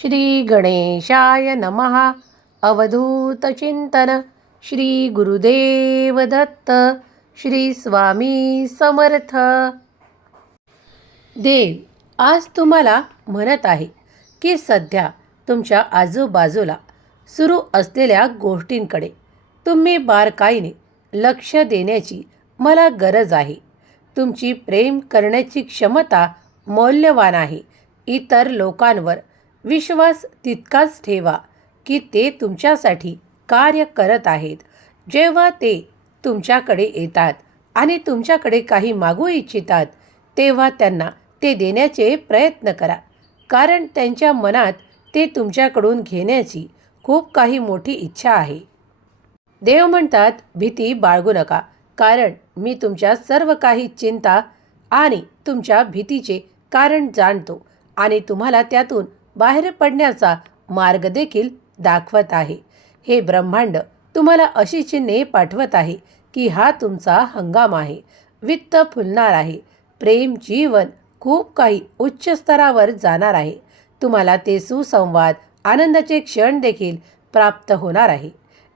श्री गणेशाय नमः. अवधूतचिंतन श्री गुरुदेव दत्त. श्री स्वामी समर्थ. देव आज तुम्हाला म्हणत आहे की सध्या तुमच्या आजूबाजूला सुरू असलेल्या गोष्टींकडे तुम्ही बारकाईने लक्ष देण्याची मला गरज आहे. तुमची प्रेम करण्याची क्षमता मौल्यवान आहे. इतर लोकांवर विश्वास तितकाच ठेवा की ते तुमच्यासाठी कार्य करत आहेत. जेव्हा ते तुमच्याकडे येतात आणि तुमच्याकडे काही मागू इच्छितात तेव्हा त्यांना ते देण्याचे प्रयत्न करा. कारण त्यांच्या मनात ते तुमच्याकडून घेण्याची खूप काही मोठी इच्छा आहे. देव म्हणतात भीती बाळगू नका. कारण मी तुमच्या सर्व काही चिंता आणि तुमच्या भीतीचे कारण जाणतो आणि तुम्हाला त्यातून बाहेर पडण्याचा मार्ग देखील दाखवत आहे. हे ब्रह्मांड तुम्हाला अशी चिन्हे पाठवत आहे की हा तुमचा हंगाम आहे. वित्त फुलणार आहे. प्रेम जीवन खूप काही उच्च स्तरावर जाणार आहे. तुम्हाला ते सुसंवाद आनंदाचे क्षण देखील प्राप्त होणार आहे.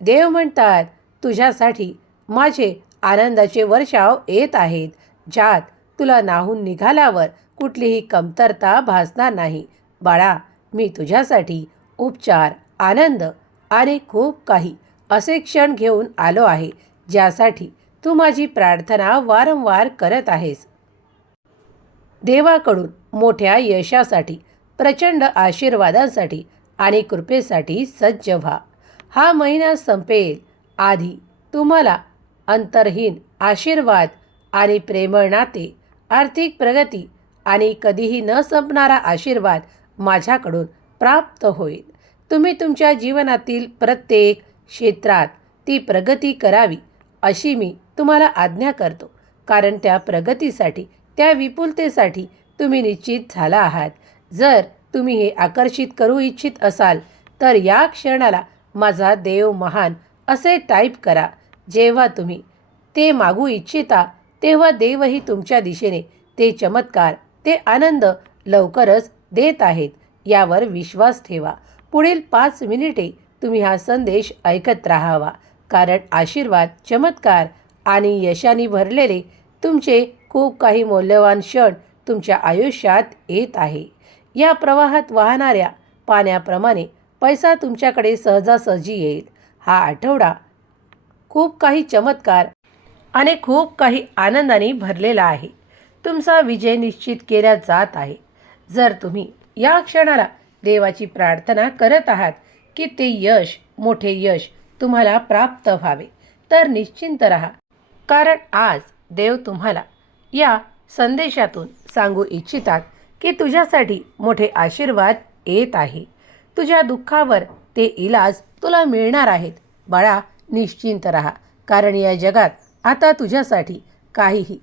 देव म्हणतात तुझ्यासाठी माझे आनंदाचे वर्षाव येत आहेत ज्यात तुला नाहून निघाल्यावर कुठलीही कमतरता भासणार नाही. बाळा मी तुझ्यासाठी उपचार आनंद आणि खूप काही असे क्षण घेऊन आलो आहे ज्यासाठी तू माझी प्रार्थना वारंवार करत आहेस. देवाकडून मोठ्या यशासाठी प्रचंड आशीर्वादांसाठी आणि कृपेसाठी सज्ज व्हा. हा महिना संपेल. आधी तुम्हाला अंतरहीन आशीर्वाद आणि प्रेमळ नाते आर्थिक प्रगती आणि कधीही न संपणारा आशीर्वाद माझ्याकडून प्राप्त होईल. तुम्ही तुमच्या जीवनातील प्रत्येक क्षेत्रात ती प्रगती करावी अशी मी तुम्हाला आज्ञा करतो. कारण त्या प्रगतीसाठी त्या विपुलतेसाठी तुम्ही निश्चित झाला आहात. जर तुम्ही हे आकर्षित करू इच्छित असाल तर या क्षणाला माझा देव महान असे टाईप करा. जेव्हा तुम्ही ते मागू इच्छिता तेव्हा देवही तुमच्या दिशेने ते चमत्कार ते आनंद लवकरच देत आहेत यावर विश्वास ठेवा. पुढील पाच मिनिटे तुम्ही हा संदेश ऐकत राहावा. कारण आशीर्वाद चमत्कार आणि यशाने भरलेले तुमचे खूप काही मौल्यवान क्षण तुमच्या आयुष्यात येत आहे. या प्रवाहात वाहणाऱ्या पाण्याप्रमाणे पैसा तुमच्याकडे सहजासहजी येईल. हा आठवडा खूप काही चमत्कार आणि खूप काही आनंदाने भरलेला आहे. तुमचा विजय निश्चित केला जात आहे. जर तुम्ही या क्षणाला देवाची प्रार्थना करत आहात की ते यश मोठे यश तुम्हाला प्राप्त व्हावे तर निश्चिंत रहा. कारण आज देव तुम्हाला या संदेशातून सांगू इच्छितात की तुझ्यासाठी मोठे आशीर्वाद येत आहे. तुझ्या दुःखावर ते इलाज तुला मिळणार आहेत. बाळा निश्चिंत राहा कारण या जगात आता तुझ्यासाठी काहीही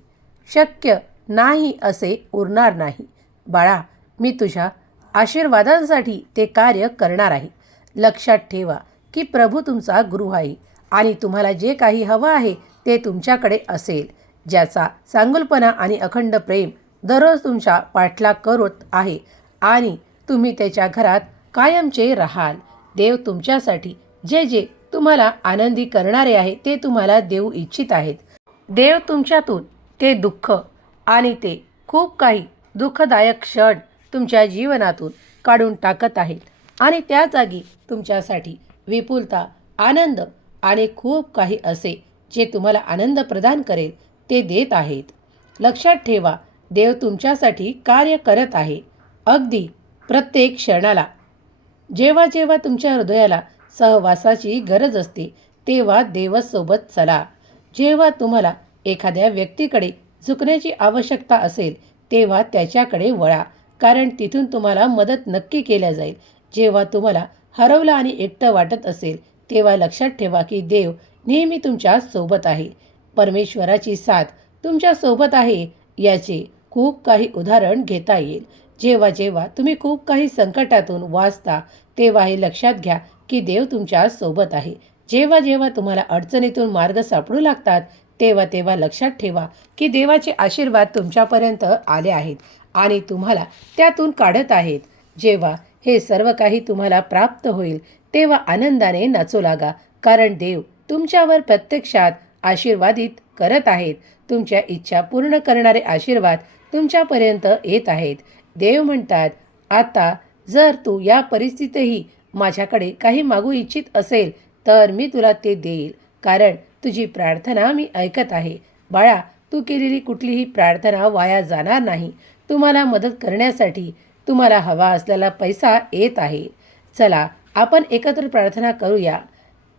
शक्य नाही असे उरणार नाही. बाळा मी तुझ्या आशीर्वादांसाठी ते कार्य करणार आहे. लक्षात ठेवा की प्रभू तुमचा गुरु आहे आणि तुम्हाला जे काही हवं आहे ते तुमच्याकडे असेल. ज्याचा चांगुलपणा आणि अखंड प्रेम दररोज तुमच्या पाठलाग करत आहे आणि तुम्ही त्याच्या घरात कायमचे राहाल. देव तुमच्यासाठी जे जे तुम्हाला आनंदी करणारे आहे ते तुम्हाला देऊ इच्छित आहेत. देव तुमच्यातून ते दुःख आणि ते खूप काही दुःखदायक क्षण तुमच्या जीवनातून काढून टाकत आहेत. आणि त्या जागी तुमच्यासाठी विपुलता आनंद आणि खूप काही असे जे तुम्हाला आनंद प्रदान करेल ते देत आहेत. लक्षात ठेवा देव तुमच्यासाठी कार्य करत आहे. अगदी प्रत्येक क्षणाला. जेव्हा जेव्हा तुमच्या हृदयाला सहवासाची गरज असते तेव्हा देवासोबत चला. जेव्हा तुम्हाला एखाद्या व्यक्तीकडे झुकण्याची आवश्यकता असेल तेव्हा त्याच्याकडे वळा. कारण तिथून तुम्हाला मदत नक्की केल्या जाईल. जेव्हा तुम्हाला हरवलं आणि एकटं वाटत असेल तेव्हा लक्षात ठेवा की देव नेहमी तुमच्यासोबत आहे. परमेश्वराची साथ तुमच्यासोबत आहे याचे खूप काही उदाहरण घेता येईल. जेव्हा जेव्हा तुम्ही खूप काही संकटातून वाचता तेव्हा हे लक्षात घ्या की देव तुमच्यासोबत आहे. जेव्हा जेव्हा तुम्हाला अडचणीतून मार्ग सापडू लागतात तेव्हा तेव्हा लक्षात ठेवा की देवाचे आशीर्वाद तुमच्यापर्यंत आले आहेत. आणि तुम्हाला त्यातून काढत आहेत. जेव्हा हे सर्व काही तुम्हाला प्राप्त होईल तेव्हा आनंदाने नाचू लागा कारण देव तुमच्यावर प्रत्यक्षात आशीर्वादित करत आहेत. तुमच्या इच्छा पूर्ण करणारे आशीर्वाद तुमच्यापर्यंत येत आहेत. देव म्हणतात आता जर तू या परिस्थितीतही माझ्याकडे काही मागू इच्छित असेल तर मी तुला ते देईल कारण तुझी प्रार्थना मी ऐकत आहे. बाळा तू केलेली कुठलीही प्रार्थना वाया जाणार नाही. तुम्हाला मदत करण्यासाठी तुम्हाला हवा असलेला पैसा येत आहे. चला आपण एकत्र प्रार्थना करूया.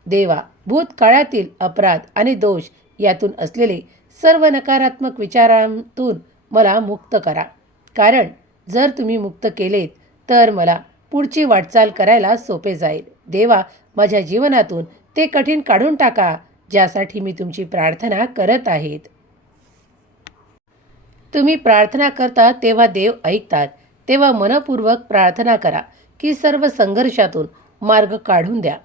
देवा भूतकाळातील अपराध आणि दोष यातून असलेले सर्व नकारात्मक विचारांतून मला मुक्त करा. कारण जर तुम्ही मुक्त केलेत तर मला पुढची वाटचाल करायला सोपे जाईल. देवा माझ्या जीवनातून ते कठीण काढून टाका ज्यासाठी मी तुमची प्रार्थना करत आहेत. तुम्ही प्रार्थना करता तेव्हा देव ऐकतात. तेव्हा मनपूर्वक प्रार्थना करा की सर्व संघर्षातून मार्ग काढून द्या.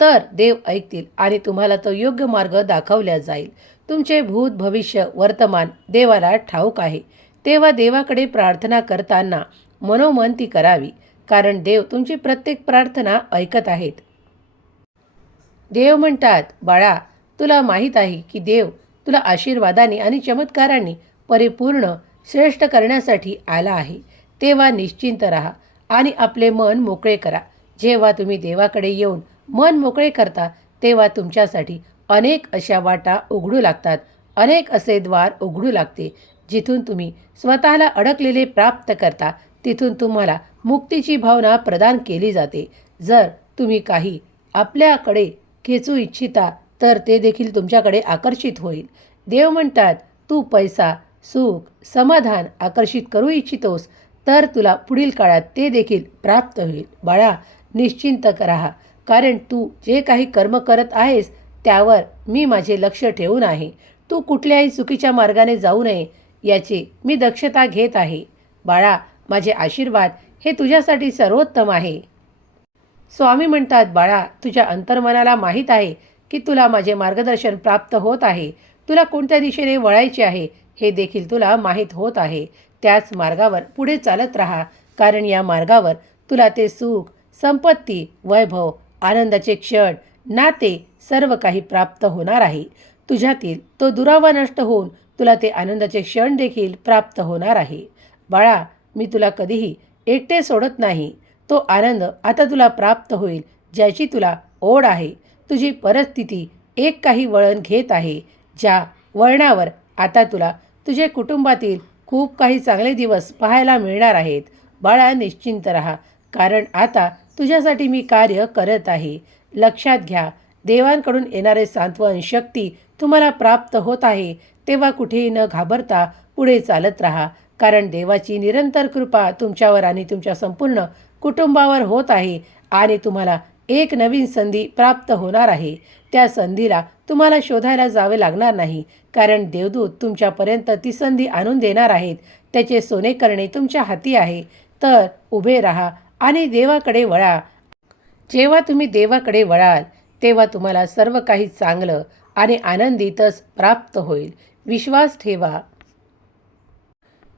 तर देव ऐकतील आणि तुम्हाला तो योग्य मार्ग दाखवला जाईल. तुमचे भूत भविष्य वर्तमान देवाला ठाऊक आहे. तेव्हा देवाकडे प्रार्थना करताना मनोमन ती करावी कारण देव तुमची प्रत्येक प्रार्थना ऐकत आहेत. देव म्हणतात बाळा तुला माहीत आहे की देव तुला आशीर्वादाने आणि चमत्कारांनी परिपूर्ण श्रेष्ठ करण्यासाठी आला आहे. तेव्हा निश्चिंत राहा आणि आपले मन मोकळे करा. जेव्हा तुम्ही देवाकडे येऊन मन मोकळे करता तेव्हा तुमच्यासाठी अनेक अशा वाटा उघडू लागतात. अनेक असे द्वार उघडू लागते जिथून तुम्ही स्वतःला अडकलेले प्राप्त करता. तिथून तुम्हाला मुक्तीची भावना प्रदान केली जाते. जर तुम्ही काही आपल्याकडे खेचू इच्छिता तर ते देखील तुमच्याकडे आकर्षित होईल. देव म्हणतात तू पैसा सुख समाधान आकर्षित करू इच्छितोस तर तुला पुढील काळात ते देखील प्राप्त होईल. बाळा निश्चिंत राहा कारण तू जे काही कर्म करत आहेस त्यावर मी माझे लक्ष ठेवून आहे. तू कुठल्याही चुकीच्या मार्गाने जाऊ नये याची मी दक्षता घेत आहे. बाळा माझे आशीर्वाद हे तुझ्यासाठी सर्वोत्तम आहे. स्वामी म्हणतात बाळा तुझ्या अंतर्मनाला माहीत आहे की तुला माझे मार्गदर्शन प्राप्त होत आहे. तुला कोणत्या दिशेने वळायचे आहे? हे देखील तुला माहीत होत आहे. त्याच मार्गावर पुढे चालत राहा. कारण या मार्गावर तुला ते सुख संपत्ती वैभव आनंदाचे क्षण नाते सर्व काही प्राप्त होणार आहे. तुझ्यातील तो दुरावा नष्ट होऊन तुला ते आनंदाचे क्षण देखील प्राप्त होणार आहे. बाळा मी तुला कधीही एकटे सोडत नाही. तो आनंद आता तुला प्राप्त होईल ज्याची तुला ओढ आहे. तुझी परिस्थिती एक काही वळण घेत आहे ज्या वळणावर आता तुला तुझे कुटुंबातील खूप काही चांगले दिवस पाहायला मिळणार आहेत. बाळा निश्चिंत राहा. कारण आता तुझ्यासाठी मी कार्य करत आहे. लक्षात घ्या देवांकडून येणारे सांत्वन शक्ती तुम्हाला प्राप्त होत आहे. तेव्हा कुठेही न घाबरता पुढे चालत राहा. कारण देवाची निरंतर कृपा तुमच्यावर आणि तुमच्या संपूर्ण कुटुंबावर होत आहे आणि तुम्हाला एक नवीन संधी प्राप्त होणार आहे. त्या संधीला तुम्हाला शोधायला जावे लागणार नाही. कारण देवदूत तुमच्यापर्यंत ती संधी आणून देणार आहेत. त्याचे सोने करणे तुमच्या हाती आहे. तर उभे राहा आणि देवाकडे वळा. जेव्हा तुम्ही देवाकडे वळाल तेव्हा तुम्हाला सर्व काही चांगलं आणि आनंदितच प्राप्त होईल. विश्वास ठेवा.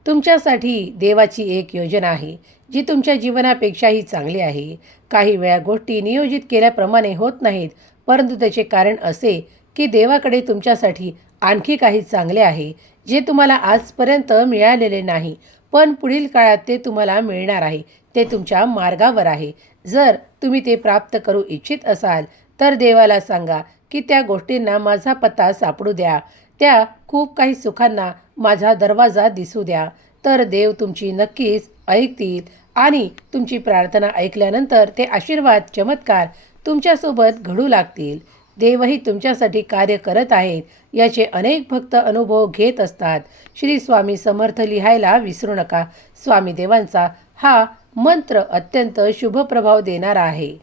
तुमच्यासाठी देवाची एक योजना आहे जी तुमच्या जीवनापेक्षाही चांगली आहे. काही वेळा गोष्टी नियोजित केल्याप्रमाणे होत नाहीत परंतु त्याचे कारण असे की देवाकडे तुमच्यासाठी आणखी काही चांगले आहे जे तुम्हाला आजपर्यंत मिळालेले नाही पण पुढील काळात ते तुम्हाला मिळणार आहे ते तुमच्या मार्गावर आहे. जर तुम्ही ते प्राप्त करू इच्छित असाल तर देवाला सांगा की त्या गोष्टींना माझा पत्ता सापडू द्या. त्या खूप काही सुखांना माझा दरवाजा दिसू द्या. तर देव तुमची नक्कीच ऐकतील आणि तुमची प्रार्थना ऐकल्यानंतर ते आशीर्वाद चमत्कार तुमच्यासोबत घडू लागतील. देवही तुमच्यासाठी कार्य करत आहेत याचे अनेक भक्त अनुभव घेत असतात. श्री स्वामी समर्थ लिहायला विसरू नका. स्वामी देवांचा हा मंत्र अत्यंत शुभ प्रभाव देणारा आहे.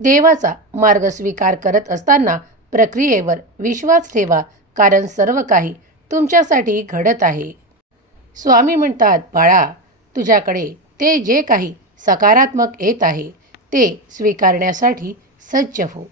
देवाचा मार्ग स्वीकार करत असताना प्रक्रियेवर विश्वास ठेवा कारण सर्व काही तुमच्यासाठी घडत आहे. स्वामी म्हणतात बाळा तुझ्याकडे ते जे काही सकारात्मक येत आहे ते स्वीकारण्यासाठी सज्ज हो.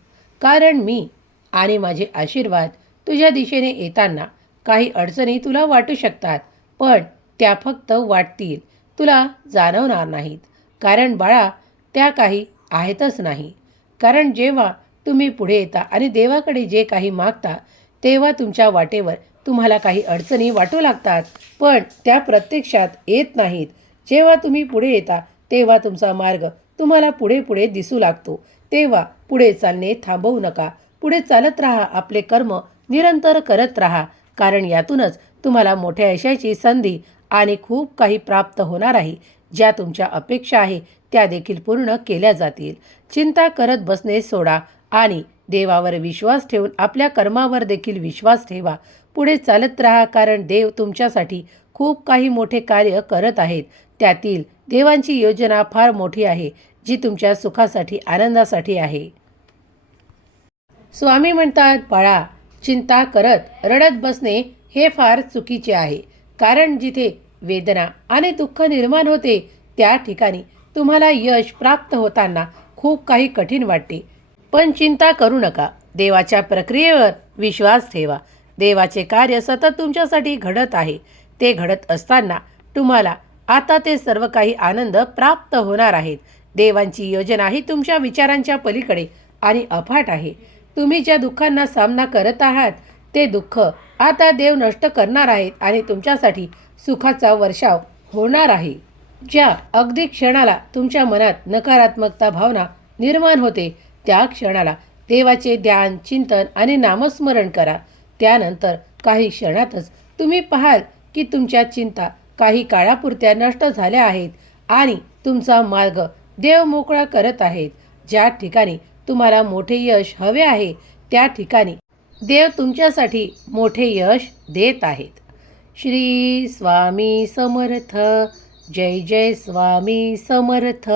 कारण मी आणि माझे आशीर्वाद तुझ्या दिशेने येताना काही अडचणी तुला वाटू शकतात पण त्या फक्त वाटतील. तुला जाणवणार नाहीत. कारण बाळा त्या काही आहेतच नाही. कारण जेव्हा तुम्ही पुढे येता आणि देवाकडे जे काही मागता तेव्हा तुमच्या वाटेवर तुम्हाला काही अडचणी वाटू लागतात पण त्या प्रत्यक्षात येत नाहीत. जेव्हा तुम्ही पुढे येता तेव्हा तुमचा मार्ग तुम्हाला पुढे पुढे दिसू लागतो. तेव्हा पुढे चालणे थांबवू नका. पुढे चालत राहा आपले कर्म निरंतर करत राहा कारण यातूनच तुम्हाला मोठ्या यशाची संधी आणि खूप काही प्राप्त होणार आहे. ज्या तुमच्या अपेक्षा आहे त्या देखील पूर्ण केल्या जातील. चिंता करत बसणे सोडा आणि देवावर विश्वास ठेवून आपल्या कर्मावर देखील विश्वास ठेवा. पुढे चालत राहा कारण देव तुमच्यासाठी खूप काही मोठे कार्य करत आहेत. त्यातील देवांची योजना फार मोठी आहे जी तुमच्या सुखासाठी आनंदासाठी आहे. स्वामी म्हणतात बाळा चिंता करत रडत बसणे हे फार चुकीचे आहे. कारण जिथे वेदना आणि दुःख निर्माण होते त्या ठिकाणी तुम्हाला यश प्राप्त होताना खूप काही कठीण वाटते. पण चिंता करू नका. देवाच्या प्रक्रियेवर विश्वास ठेवा. देवाचे कार्य सतत तुमच्यासाठी घडत आहे. ते घडत असताना तुम्हाला आता ते सर्व काही आनंद प्राप्त होणार आहेत. देवांची योजना ही तुमच्या विचारांच्या पलीकडे आणि अफाट आहे. तुम्ही ज्या दुःखांना सामना करत आहात ते दुःख आता देव नष्ट करणार आहेत आणि तुमच्यासाठी सुखाचा वर्षाव होणार आहे. ज्या अगदी क्षणाला तुमच्या मनात नकारात्मकता भावना निर्माण होते त्या क्षणाला देवाचे ध्यान चिंतन आणि नामस्मरण करा. त्यानंतर काही क्षणातच तुम्ही पाहाल की तुमच्या चिंता काही काळापुरत्या नष्ट झाल्या आहेत आणि तुमचा मार्ग देव मोकळा करत आहेत. ज्या ठिकाणी तुम्हाला मोठे यश हवे आहे त्या ठिकाणी देव तुमच्यासाठी मोठे यश देत आहेत. श्री स्वामी समर्थ. जय जय स्वामी समर्थ.